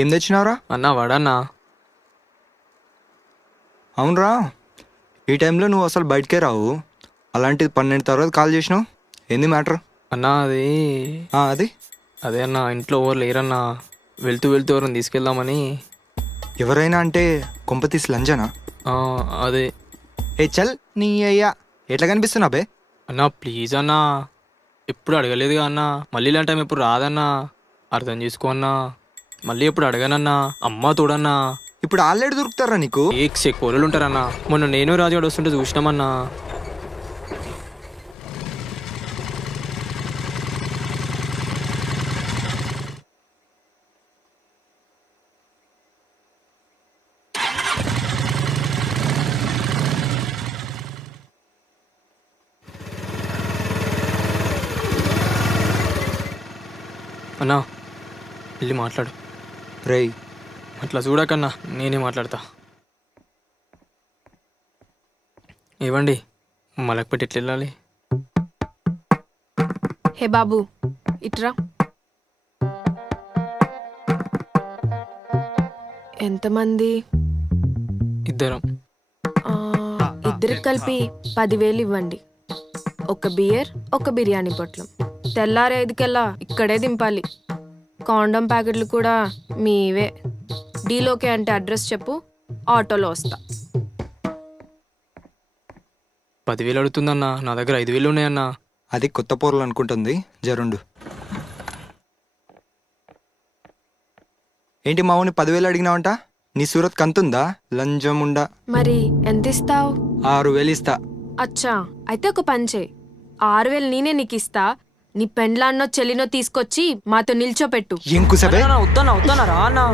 ఏం తెచ్చినావురా? అన్నా వాడన్నా. అవునరా, ఈ టైంలో నువ్వు అసలు బయటకే రావు. అలాంటిది 12 తర్వాత కాల్ చేసినావు. ఏంది మ్యాటర్? అన్నా అది అది అదే అన్న, ఇంట్లో ఎవరు లేరన్నా. వెళ్తూ వెళ్తూ ఎవరిని తీసుకెళ్దామని. ఎవరైనా అంటే కొంపతీసి లంజనా? అదే. ఏ చల్ నీ అయ్యా, ఎట్లా కనిపిస్తున్నా బే? అన్నా ప్లీజ్ అన్నా, ఎప్పుడు అడగలేదుగా అన్నా. మళ్ళీ ఇలాంటి టైం ఎప్పుడు రాదన్నా, అర్థం చేసుకో అన్నా. మళ్ళీ ఎప్పుడు అడగానన్నా, అమ్మ తోడన్నా. ఇప్పుడు ఆల్రెడీ దొరుకుతారా నీకు? కూరలు ఉంటారన్నా. మొన్న నేను రాజుగాడు వస్తుంటే చూసినామన్నా. అన్నా వెళ్ళి మాట్లాడు. రేయ్ అట్లా చూడకన్నా, నేనే మాట్లాడతా. ఏవండి, మలక్పేట ఎట్లా వెళ్ళాలి? హే బాబు ఇట్రా. ఎంతమంది? ఇద్దరం. ఇద్దరికి కలిపి 10,000 ఇవ్వండి. ఒక బియర్, ఒక బిర్యానీ పొట్లం. తెల్లారి 5కల్లా ఇక్కడే దింపాలి. కాండమ్ ప్యాకెట్లు కూడా మీవే. డీలోకే అంటే అడ్రస్ చెప్పు, ఆటోలో వస్తా. 10,000 అడుగుతుందన్నా, నా దగ్గర 5,000 ఉన్నాయన్నా. అది కొత్త పోరలు అనుకుంటుంది, జరుండు. ఏంటి మావుని 10,000 అడిగినావంట? నీ సూరత్ కంతుందా లంజముండా? మరి ఎంత ఇస్తావు? 6,000 ఇస్తా. అచ్చా, అయితే ఒక పని చేయి. 6,000 నేనే నీకు ఇస్తా. నీ పెండ్లాన్నో చెల్లినో తీసుకొచ్చి మాతో నిల్చోపెట్టు. వద్దన్నా రా అన్నా.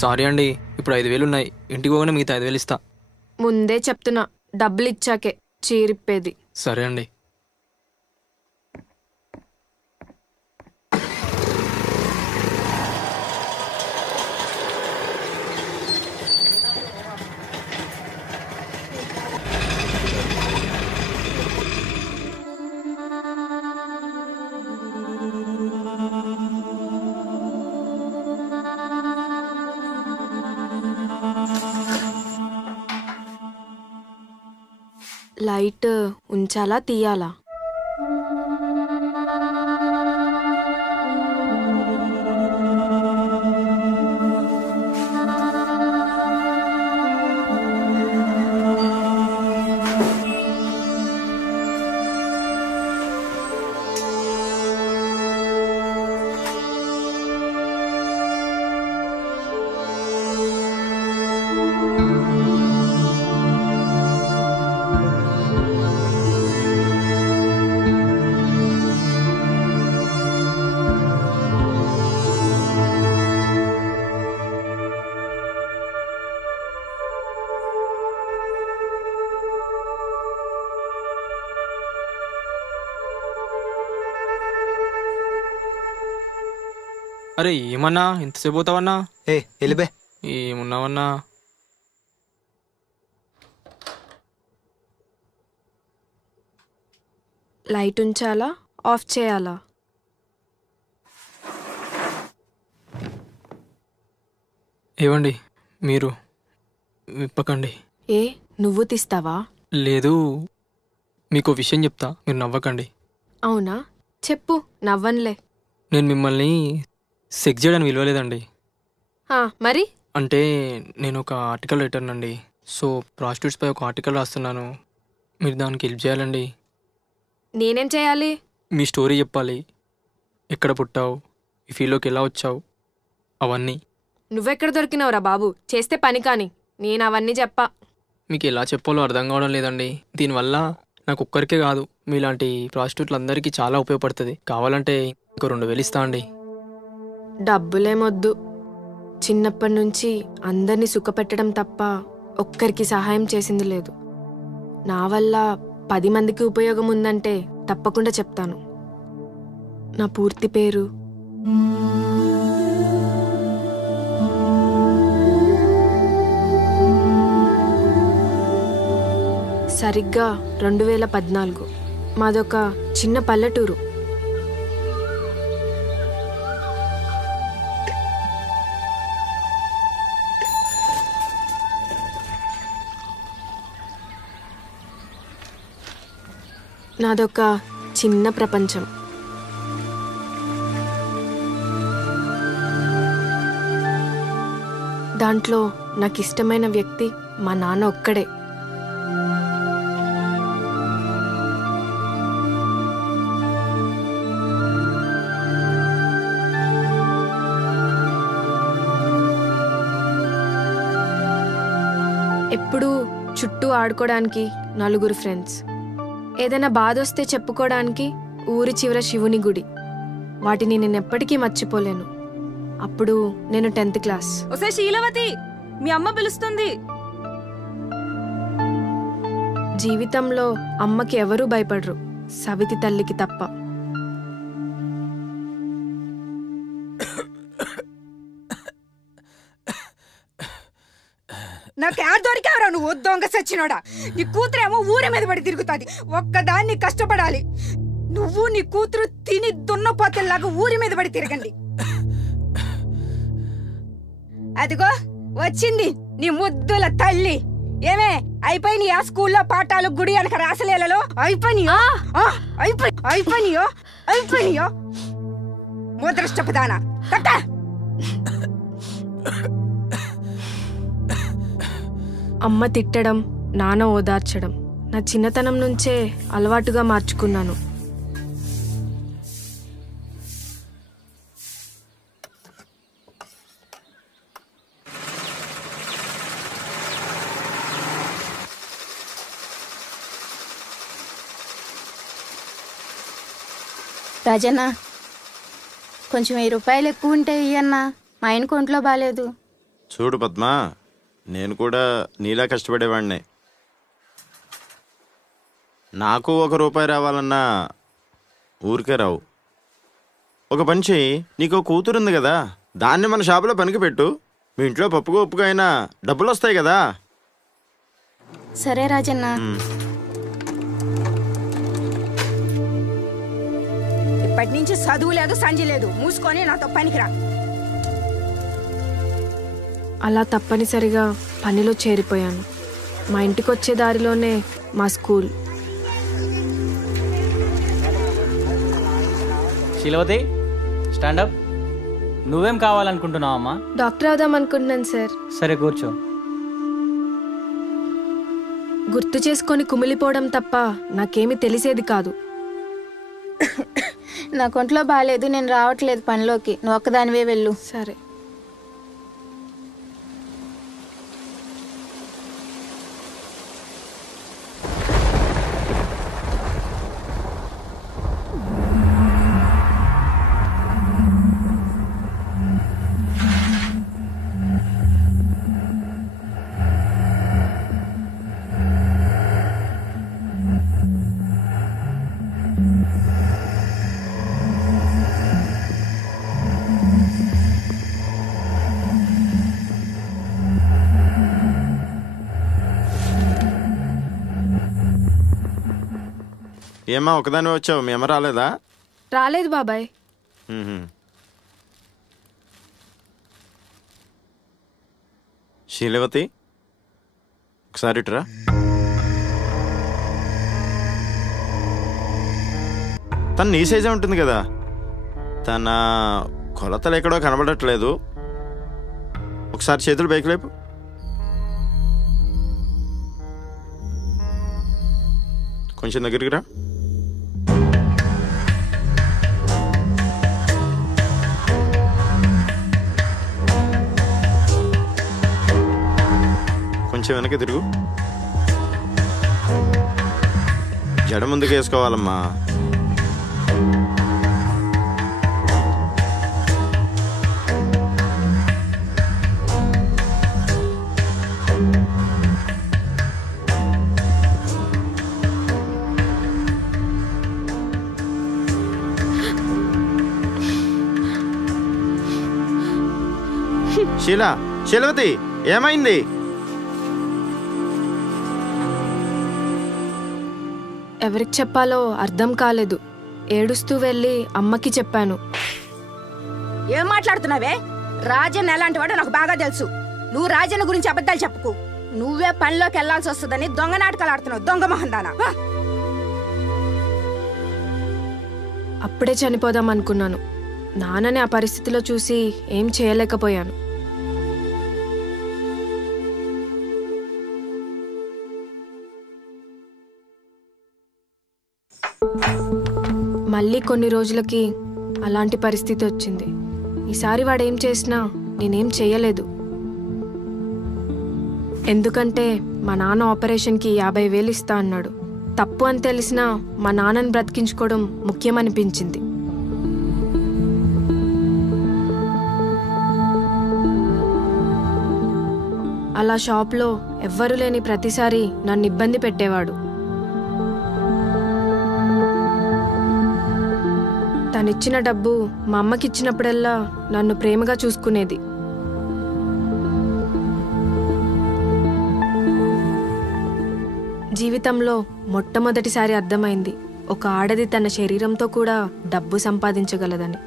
సారీ అండి, ఇప్పుడు 5,000 ఉన్నాయి. ఇంటికి పోగానే మిగతా 5,000 ఇస్తా. ముందే చెప్తున్నా, డబ్బులు ఇచ్చాకే చీరిప్పేది. సరే అండి. లైట్ ఉంచాలా తీయాలా? అరే ఏమన్నా, ఎంతసేపు పోతావన్నా? ఎలిబే. ఏమున్నావన్నా? లైట్ ఉంచాలా ఆఫ్ చేయాలా? ఏవండి మీరు విప్పకండి. నువ్వు తీస్తావా? లేదు, మీకు విషయం చెప్తా, మీరు నవ్వకండి. అవునా, చెప్పు, నవ్వన్లే. నేను మిమ్మల్ని సెక్స్ చేయడానికి విలువలేదండి. మరి అంటే నేను ఒక ఆర్టికల్ రైటర్నండి. సో ప్రాస్టిట్యూట్స్పై ఒక ఆర్టికల్ రాస్తున్నాను. మీరు దానికి హెల్ప్ చేయాలండి. నేనేం చేయాలి? మీ స్టోరీ చెప్పాలి. ఎక్కడ పుట్టావు, ఈ ఫీల్డ్లోకి ఎలా వచ్చావు, అవన్నీ. నువ్వెక్కడ దొరికినావురా బాబు, చేస్తే పని కాని. నేను అవన్నీ చెప్పా. మీకు ఎలా చెప్పాలో అర్థం కావడం లేదండి. దీనివల్ల నాకు ఒక్కరికే కాదు, మీలాంటి ప్రాస్టిట్యూట్లు అందరికీ చాలా ఉపయోగపడుతుంది. కావాలంటే ఇంకో 2,000 ఇస్తా అండి. డబ్బులేమొద్దు. చిన్నప్పటి నుంచి అందరినీ సుఖపెట్టడం తప్ప ఒక్కరికి సహాయం చేసింది లేదు. నా వల్ల 10 మందికి ఉపయోగం ఉందంటే తప్పకుండా చెప్తాను. నా పూర్తి పేరు సరిగ్గా 2014. మాదొక చిన్న పల్లెటూరు. నాదొక చిన్న ప్రపంచం. దాంట్లో నాకు ఇష్టమైన వ్యక్తి మా నాన్న ఒక్కడే. ఎప్పుడూ చుట్టూ ఆడుకోవడానికి 4 ఫ్రెండ్స్, ఏదైనా బాధ వస్తే చెప్పుకోవడానికి ఊరి చివర శివుని గుడి. వాటిని నేను ఎప్పటికీ మర్చిపోలేను. అప్పుడు నేను 10th క్లాస్. ఒసే శీలవతి, మీ అమ్మ పిలుస్తుంది. జీవితంలో అమ్మకి ఎవరూ భయపడరు, సవితి తల్లికి తప్ప. నాకేడ దొరికావరా నువ్వు దొంగ సచ్చినోడా? నీ కూతురేమో ఊరి మీద పడి తిరుగుతుంది, ఒక్కదాన్ని కష్టపడాలి. నువ్వు నీ కూతురు తిని దున్నపోతల్లాగా ఊరి మీద పడి తిరగండి. అదిగో వచ్చింది నీ ముద్దుల తల్లి. ఏమే అయిపోయినాయి ఆ స్కూల్లో పాఠాలు, గుడి వెనక రాసలేలలో అయిపోయినాయో? అయిపోయినాయో అయిపోయినాయో ముద్రష్టపదానా కట్ట. అమ్మ తిట్టడం, నాన్న ఓదార్చడం నా చిన్నతనం నుంచే అలవాటుగా మార్చుకున్నాను. రాజన్న, కొంచెం 1000 రూపాయలు ఎక్కువ ఉంటే ఇయ్యన్నా, మా ఆయనకు ఒంట్లో బాగాలేదు. చూడు పద్మా, నేను కూడా నీలా కష్టపడేవాడినే. నాకు 1 రూపాయి రావాలన్నా ఊరికే రావు. ఒక పని చెయ్యి, నీకు కూతురుంది కదా, దాన్ని మన షాపులో పనికి పెట్టు. మీ ఇంట్లో పప్పుగా ఉప్పుగా అయినా డబ్బులు వస్తాయి కదా. సరే రాజన్న. ఇప్పటి నుంచి చదువు లేదు, సంజి లేదు, మూసుకొని నాతో పనికిరా. అలా తప్పనిసరిగా పనిలో చేరిపోయాను. మా ఇంటికి వచ్చే దారిలోనే మా స్కూల్. శీలవతి, స్టాండప్. నువ్వేం కావాలనుకుంటున్నావమ్మా? డాక్టర్ అవుదాం అనుకుంటున్నాను సార్. సరే కూర్చో. గుర్తు చేసుకొని కుమిలిపోవడం తప్ప నాకేమీ తెలిసేది కాదు. నాకు ఒంట్లో బాగాలేదు, నేను రావట్లేదు పనిలోకి, నువ్వు ఒక్కదానివే వెళ్ళు. సరే. ఏమ్మా ఒకదాని వచ్చావు, మీ అమ్మ రాలేదా? రాలేదు బాబాయ్. శీలవతి, ఒకసారి ఇటురా. తను నీ సైజే ఉంటుంది కదా, తన కొలతలు ఎక్కడో కనబడట్లేదు. ఒకసారి చేతులు పైకి లేపు. కొంచెం దగ్గరికి రా. కొంచెం వెనక్కి తిరుగు. జడ ముందుకు వేసుకోవాలమ్మా. శీలవతి, ఏమైంది? ఎవరికి చెప్పాలో అర్థం కాలేదు. ఏడుస్తూ వెళ్ళి అమ్మకి చెప్పాను. ఏం మాట్లాడుతున్నావే? రాజన్ ఎలాంటి వాడో నాకు బాగా తెలుసు. నువ్వు రాజన్న గురించి అబద్ధాలు చెప్పుకు. నువ్వే పనిలోకి వెళ్లాల్సి వస్తుందని దొంగ నాటకాలు ఆడుతున్నావు, దొంగ మొహందానా. అప్పుడే చనిపోదాం అనుకున్నాను. నాన్నని ఆ పరిస్థితిలో చూసి ఏం చేయలేకపోయాను. మళ్ళీ కొన్ని రోజులకి అలాంటి పరిస్థితి వచ్చింది. ఈసారి వాడేం చేసినా నేనేం చేయలేదు. ఎందుకంటే మా నాన్న ఆపరేషన్కి 50,000 ఇస్తా అన్నాడు. తప్పు అని తెలిసినా మా నాన్నని బ్రతికించుకోవడం ముఖ్యమనిపించింది. అలా షాప్లో ఎవ్వరూ లేని ప్రతిసారి నన్ను ఇబ్బంది పెట్టేవాడు. తనిచ్చిన డబ్బు మా అమ్మకిచ్చినప్పుడల్లా నన్ను ప్రేమగా చూసుకునేది. జీవితంలో మొట్టమొదటిసారి అర్థమైంది ఒక ఆడది తన శరీరంతో కూడా డబ్బు సంపాదించగలదని.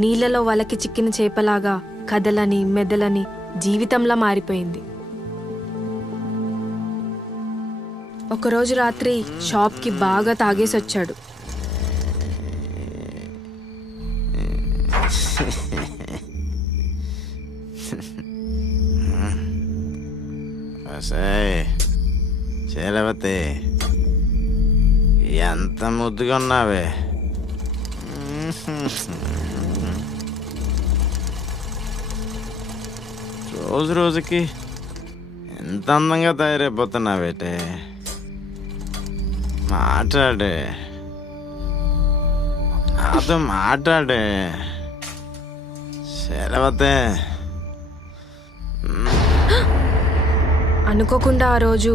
నీళ్ళలో వలకి చిక్కిన చేపలాగా కదలని మెదలని జీవితంలా మారిపోయింది. ఒకరోజు రాత్రి షాప్కి బాగా తాగేసొచ్చాడు. శైలవతి, ఎంత ముద్దుగా ఉన్నావే. రోజు రోజుకి ఎంత అందంగా తయారైపోతున్నావేటే. మాట్లాడే, నాతో మాట్లాడే శైలవతి. అనుకోకుండా ఆ రోజు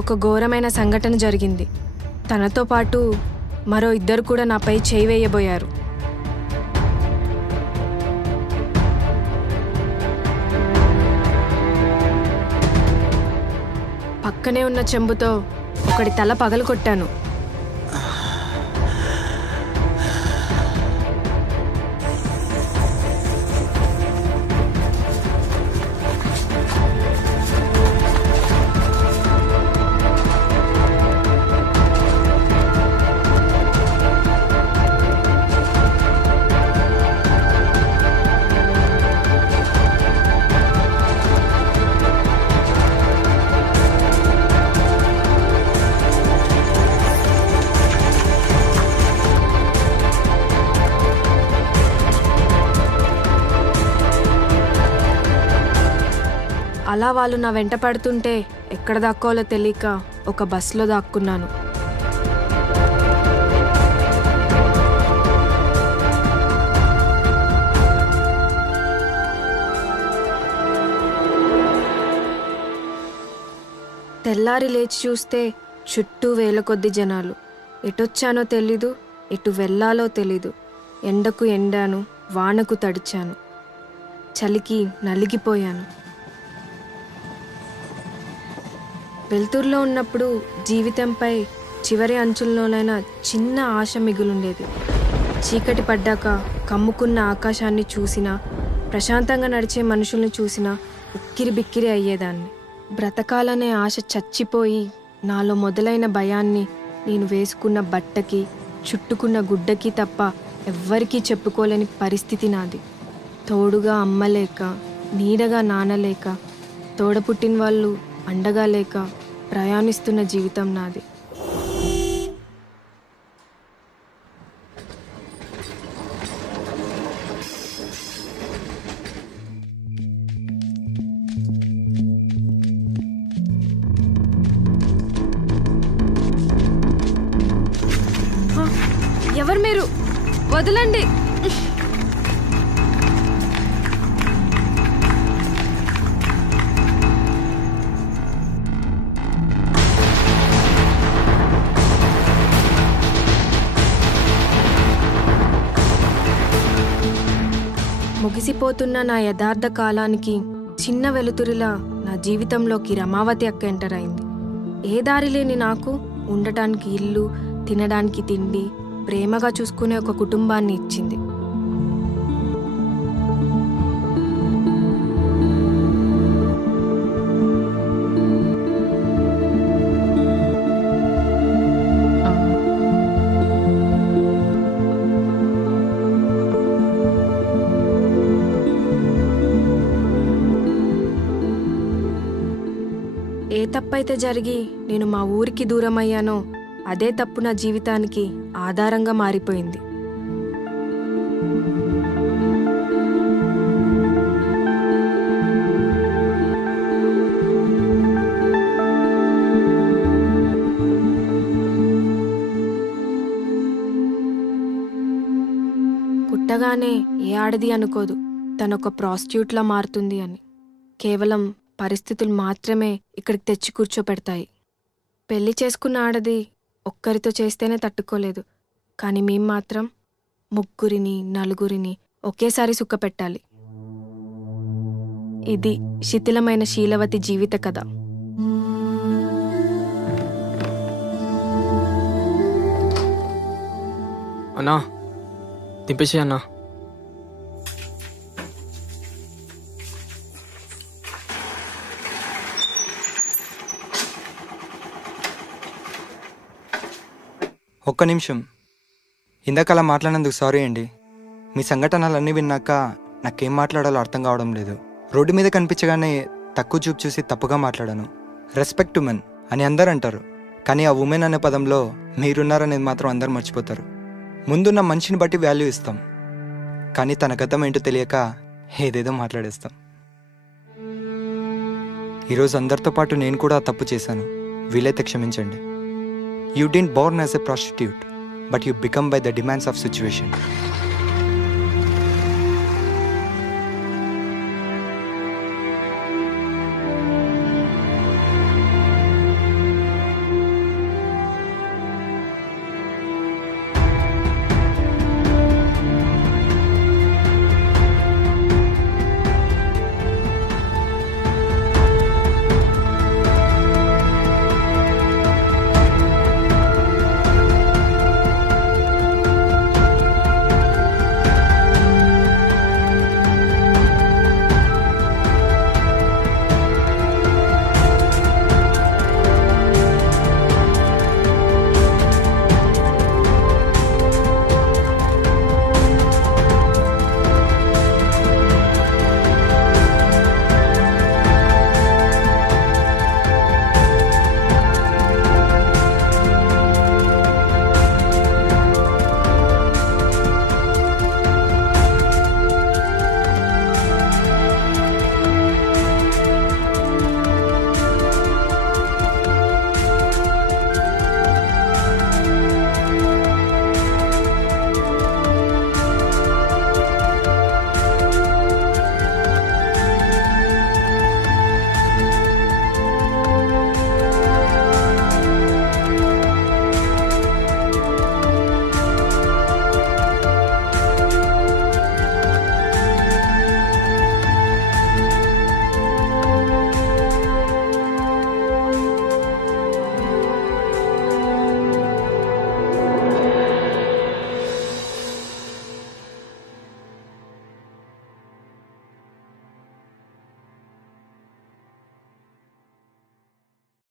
ఒక ఘోరమైన సంఘటన జరిగింది. తనతో పాటు మరో 2 కూడా నాపై చేయి వేయబోయారు. పక్కనే ఉన్న చెంబుతో ఒకడి తల పగలు కొట్టాను. అలా వాళ్ళు నా వెంట పడుతుంటే ఎక్కడ దాక్కోవాలో తెలియక ఒక బస్సులో దాక్కున్నాను. తెల్లారి లేచి చూస్తే చుట్టూ వేల కొద్ది జనాలు. ఎటొచ్చానో తెలీదు, ఎటు వెళ్ళాలో తెలీదు. ఎండకు ఎండాను, వానకు తడిచాను, చలికి నలిగిపోయాను. వెలుతురులో ఉన్నప్పుడు జీవితంపై చివరి అంచుల్లోనైనా చిన్న ఆశ మిగులుండేది. చీకటి పడ్డాక కమ్ముకున్న ఆకాశాన్ని చూసినా, ప్రశాంతంగా నడిచే మనుషుల్ని చూసినా ఉక్కిరి బిక్కిరి అయ్యేదాన్ని. బ్రతకాలనే ఆశ చచ్చిపోయి నాలో మొదలైన భయాన్ని నేను వేసుకున్న బట్టకి, చుట్టుకున్న గుడ్డకి తప్ప ఎవ్వరికీ చెప్పుకోలేని పరిస్థితి నాది. తోడుగా అమ్మలేక, నీడగా నానలేక, తోడపుట్టిన వాళ్ళు అండగా లేక ప్రయాణిస్తున్న జీవితం నాది. ఎవరు మీరు? వదలండి. ముగిసిపోతున్న నా యథార్థ కాలానికి చిన్న వెలుతురిలా నా జీవితంలోకి రమావతి అక్క ఎంటర్ అయింది. ఏ దారి లేని నాకు ఉండటానికి ఇల్లు, తినడానికి తిండి, ప్రేమగా చూసుకునే ఒక కుటుంబాన్ని ఇచ్చింది. ఏ తప్పైతే జరిగి నేను మా ఊరికి దూరం అయ్యానో అదే తప్పు నా జీవితానికి ఆధారంగా మారిపోయింది. పుట్టగానే ఏ ఆడది అనుకోదు తనొక ప్రాస్టిట్యూట్లా మారుతుంది అని. కేవలం పరిస్థితులు మాత్రమే ఇక్కడికి తెచ్చి కూర్చోపెడతాయి. పెళ్లి చేసుకున్న ఆడది ఒక్కరితో చేస్తేనే తట్టుకోలేదు, కానీ మేం మాత్రం ముగ్గురిని నలుగురిని ఒకేసారి సుఖపెట్టాలి. ఇది శిథిలమైన శీలవతి జీవిత కథ. అన్నా దింపేసి అన్నా. ఒక్క నిమిషం. ఇందాక అలా మాట్లాడినందుకు సారీ అండి. మీ సంఘటనలన్నీ విన్నాక నాకేం మాట్లాడాలో అర్థం కావడం లేదు. రోడ్డు మీద కనిపించగానే తక్కువ చూపు చూసి తప్పుగా మాట్లాడాను. రెస్పెక్ట్ టు మెన్ అని అందరు అంటారు, కానీ ఆ ఉమెన్ అనే పదంలో మీరున్నారనేది మాత్రం అందరు మర్చిపోతారు. ముందున్న మనిషిని బట్టి వాల్యూ ఇస్తాం, కానీ తన గతం ఏంటో తెలియక ఏదేదో మాట్లాడేస్తాం. ఈరోజు అందరితో పాటు నేను కూడా తప్పు చేశాను. వీలైతే క్షమించండి. You didn't born as a prostitute, but you become by the demands of situation.